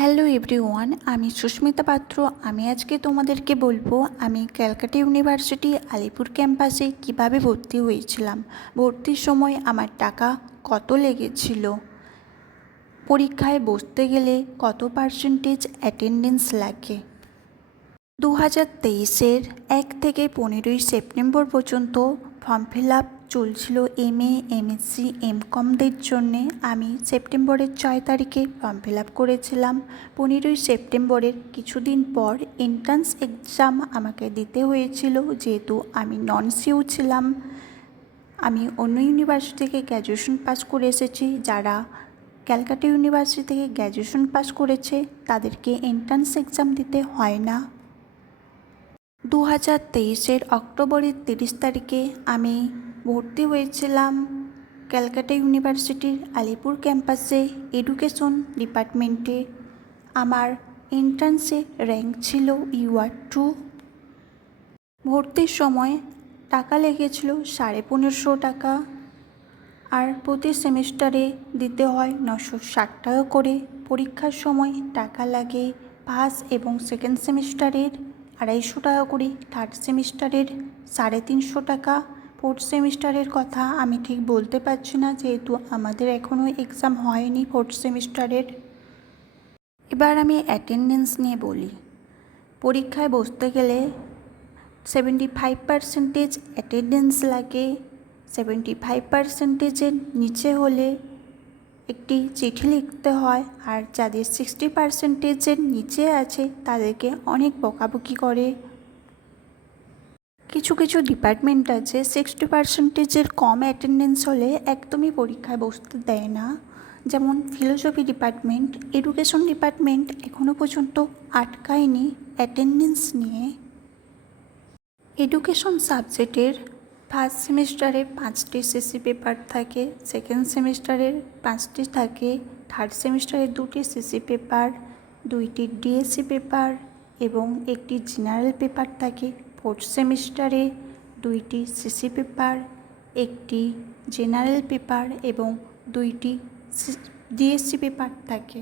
Hello everyone, আমি সুস্মিতা পাত্র। আমি আজকে তোমাদেরকে বলব, আমি ক্যালকাটা ইউনিভার্সিটি আলিপুর ক্যাম্পাসে কীভাবে ভর্তি হয়েছিলাম। ভর্তির সময় আমার টাকা কত লেগেছিল? পরীক্ষায় বসতে গেলে কত পার্সেন্টেজ অ্যাটেন্ডেন্স লাগে? দু হাজার তেইশের এক থেকে পনেরোই সেপ্টেম্বর পর্যন্ত ফর্ম ফিল আপ চলছিল এম এ এমএসসি এম কমদের জন্যে। আমি সেপ্টেম্বরের ছয় তারিখে ফর্ম ফিল আপ করেছিলাম। পনেরোই সেপ্টেম্বরের কিছুদিন পর এন্ট্রান্স এক্সাম আমাকে দিতে হয়েছিল, যেহেতু আমি নন সিউ ছিলাম। আমি অন্য ইউনিভার্সিটি থেকে গ্র্যাজুয়েশন পাস করে এসেছি। যারা ক্যালকাটা ইউনিভার্সিটি থেকে গ্র্যাজুয়েশন পাস করেছে, তাদেরকে এন্ট্রান্স এক্সাম দিতে হয় না। দু হাজার তেইশের অক্টোবরের তিরিশ তারিখে আমি ভর্তি হয়েছিলাম ক্যালকাটা ইউনিভার্সিটির আলিপুর ক্যাম্পাসে এডুকেশন ডিপার্টমেন্টে। আমার এন্ট্রান্সে র্যাঙ্ক ছিল ইউআর টু। ভর্তির সময় টাকা লেগেছিল সাড়ে পনেরোশো টাকা। আর প্রতি সেমিস্টারে দিতে হয় নশো ষাট টাকা করে। পরীক্ষার সময় টাকা লাগে ফার্স্ট এবং সেকেন্ড সেমিস্টারের আড়াইশো টাকা করে। থার্ড সেমিস্টারের সাড়ে তিনশো টাকা। ফোর্থ সেমিস্টারের কথা আমি ঠিক বলতে পারছি না যেহেতু আমাদের এখনও এক্সাম হয়নি ফোর্থ সেমিস্টারের এবার আমি অ্যাটেন্ডেন্স নিয়ে বলি। পরীক্ষায় বসতে গেলে সেভেন্টি ফাইভ পার্সেন্টেজ অ্যাটেন্ডেন্স লাগে সেভেন্টি ফাইভ পার্সেন্টেজের নিচে হলে একটি চিঠি লিখতে হয় আর যাদের সিক্সটি পার্সেন্টেজের নিচে আছে তাদেরকে অনেক বকাবকি করে। কিছু কিছু ডিপার্টমেন্ট আছে সিক্সটি পার্সেন্টেজের কম অ্যাটেন্ডেন্স হলে একদমই পরীক্ষায় বসতে দেয় না। যেমন ফিলোসফি ডিপার্টমেন্ট এডুকেশন ডিপার্টমেন্ট এখনও পর্যন্ত আটকায়নি অ্যাটেন্ডেন্স নিয়ে। এডুকেশন সাবজেক্টের ফার্স্ট সেমিস্টারে পাঁচটি সিসি পেপার থাকে সেকেন্ড সেমিস্টারের পাঁচটি থাকে থার্ড সেমিস্টারে দুটি সিসি পেপার দুইটি ডিএসসি পেপার এবং একটি জেনারেল পেপার থাকে। ফোর্থ সেমিস্টারে দুইটি সিসি পেপার একটি জেনারেল পেপার এবং দুইটি ডিএসসি পেপার থাকে।